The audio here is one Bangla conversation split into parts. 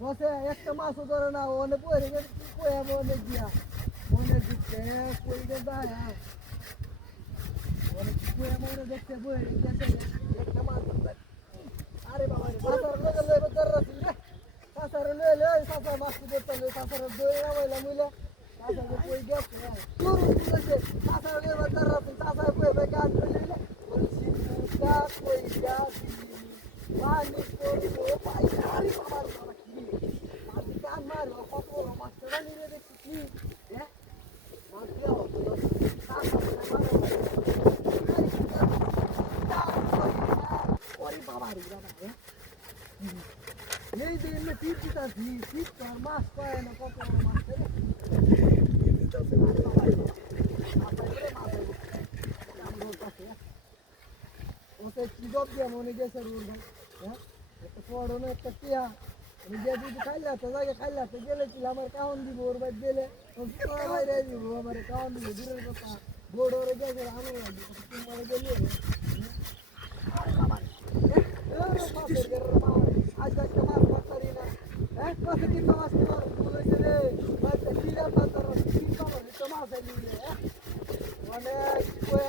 বসে, একটা মাছও ধরে না, অনেক পরে গেছে, কি কয়ে অনেক দিয়া। মনে দিচ্ছে কই গে যায়। অনেক কয়ে মনে দেখতে বই গেছে। একটা মাছ। আরে বাবা রে সাসার লগে লগে ধরে রাখি রে। সাসার লয়ে লয়ে সাসার মাছ ধরতে লয়ে সাসার দই না বইলা মুইলা সাসার কই গেছে সাসার লয়ে ধরে রাখি সাসার কই বে গান লইলে বলছি পুকা কই গাছি পানি করব পাইকারি বাবার বাবা কি মাছ কান মারবো কত বড় মাছ তোরা নিয়ে দেখছি কি হ্যাঁ মাছ দেওয়া হতো না সাসার ওরে বাবা রে বাবা হ্যাঁ এই যে এমনি টিপ দিতাছি টিপ তো আর মাছ পায় না কত মাছ ওকে কি জব দিয়ে মনে গেছে রুল ভাই হ্যাঁ একটা পড়ো না একটা টিয়া আমি যে যদি খাইলা তো জায়গা খাইলা তো গেলে ছিল আমার কাউন দিব ওর বাদ গেলে বাইরে দিব আমার কাউন দিব দূরের কথা বোর্ড ওরে গেছে আমার লাগবে তোমার গেলে আজ একটা মাছ মারতারি না হ্যাঁ কত কি মাছ তোমার বলেছে রে বাচ্চা কিলা পাতার কি পাবো তো মাছ আইলি হ্যাঁ অনেক কই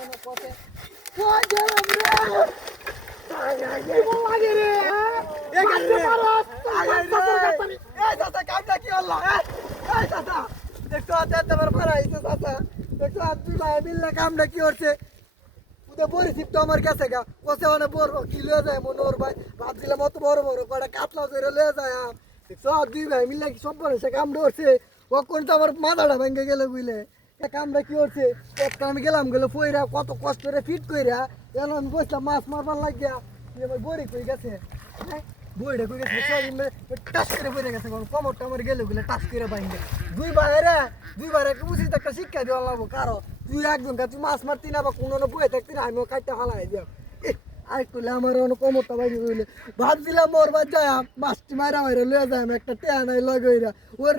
না কসে কোন গেলাম রে কি বল লাগে রে এ গাছে মারো এই দাদা কামটা কি হলো এই দাদা দেখতো আতে তোমার ফারা হইছে দাদা দেখতো আজ দুই কামটা কি হচ্ছে উদে বড়ি তো আমার কাছে গা কসে অনেক বড় কি লয়ে যায় মনে ওর ভাই ভাবছিলাম অত বড় বড় কটা কাতলা করে লয়ে যায় দেখছ দুই ভাই মিলে সব বলে সে কাম ধরছে কখন তো আমার মাথাটা ভেঙে গেলে বুঝলে এ কামটা কি হচ্ছে একটা আমি গেলাম গেলে ফইরা কত কষ্ট করে ফিট কইরা এখন আমি বসলাম মাছ মারবার লাগিয়া আমার বড়ি কই গেছে বইটা কই গেছে টাস করে পড়ে গেছে কমরটা আমার গেলে গুলো টাস করে বাইঙ্গে দুই বাইরে দুই বাইরে উচিত একটা শিক্ষা দেওয়া লাগবো কারও তুই একজন তুই মাছ মারতি না বা কোনো বয়ে থাকতি না আমিও কাটতে হালাই দিও আর করলে আমার অনেক কমতা হইলে ভাবছিলাম মোর বাদ যায় মাছটি মারা মাইরে লয়ে যায় একটা টেয়া নাই লগইরা ওর